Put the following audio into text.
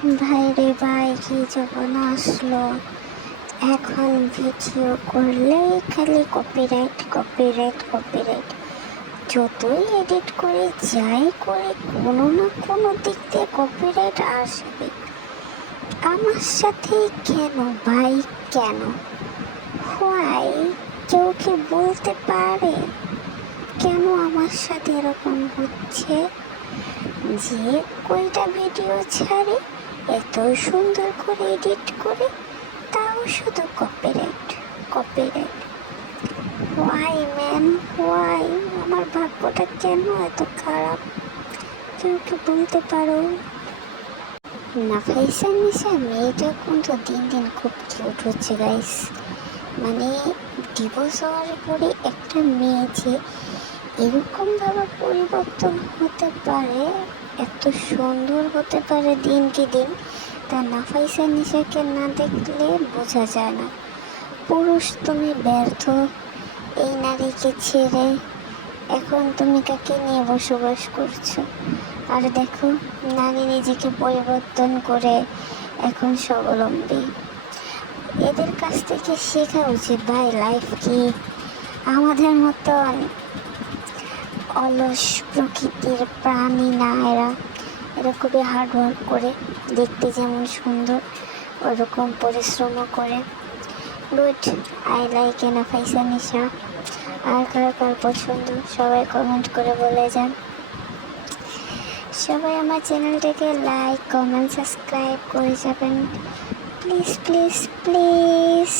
ভাই রে ভাই, কি যখন আসলো! এখন ভিডিও করলেই খালি কপিরাইট কপিরাইট কপিরাইট। যতই এডিট করে যাই করে, কোনো না কোনো দিক দিয়ে কপিরাইট আসবে। আমার সাথে কেন ভাই, কেন? হোয়াই? কেউ কি বলতে পারে কেন আমার সাথে এরকম হচ্ছে? যে কয়টা ভিডিও ছাড়ে এত সুন্দর করে এডিট করে, তাও শুধু copyright copyright. Why man, why? আমার ভাগ্যটা কেন এত খারাপ? কেউ কি বলতে পারো? নাফাইসা নিশা মেয়েটা কিন্তু দিন দিন খুব কিউট হচ্ছে গাইস। মানে ডিভোর্স হওয়ার পরে একটা মেয়ে যে এরকমভাবে পরিবর্তন হতে পারে, এত সুন্দর হতে পারে দিনকে দিন, তা নাফাইসা নিশাকে না দেখলে বোঝা যায় না। পুরুষ তুমি ব্যর্থ, এই নারীকে ছেড়ে এখন তুমি কাকে নিয়ে বসবাস করছো? আর দেখো, নারী নিজেকে পরিবর্তন করে এখন স্বাবলম্বী। এদের কাছ থেকে শেখা উচিত ভাই, লাইফ কি। আমাদের মতন অলস প্রকৃতির প্রাণী না এরা। এরা খুবই হার্ডওয়ার্ক করে, দেখতে যেমন সুন্দর ওরকম পরিশ্রমও করে। গুড, আই লাইক নাফাইসা নিশা। আর কার কার পছন্দ সবাই কমেন্ট করে বলে যান। সবাই আমার চ্যানেলটাকে লাইক কমেন্ট সাবস্ক্রাইব করে যাবেন, প্লিজ প্লিজ প্লিজ।